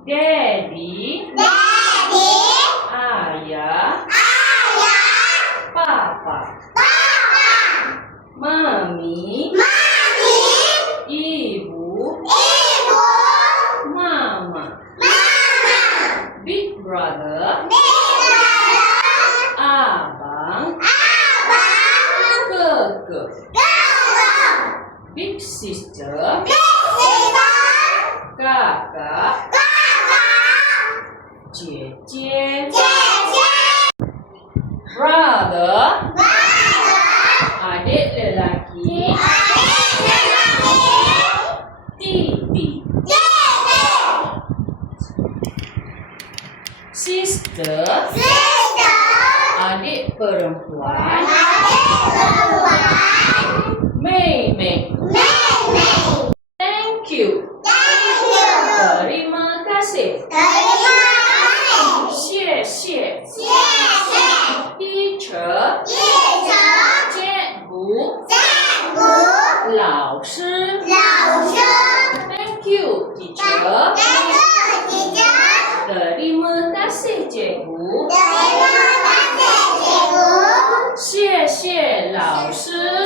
Daddy, ayah, papa, mami, ibu, mama, big brother, abang, keke, big sister, kakak, 姐姐 brother, adik lelaki, titi, sister, adik perempuan,妹妹 thank you, terima kasih, 谢谢 teacher, cikgu, 老师 thank you teacher, terima kasih cikgu, 谢谢老师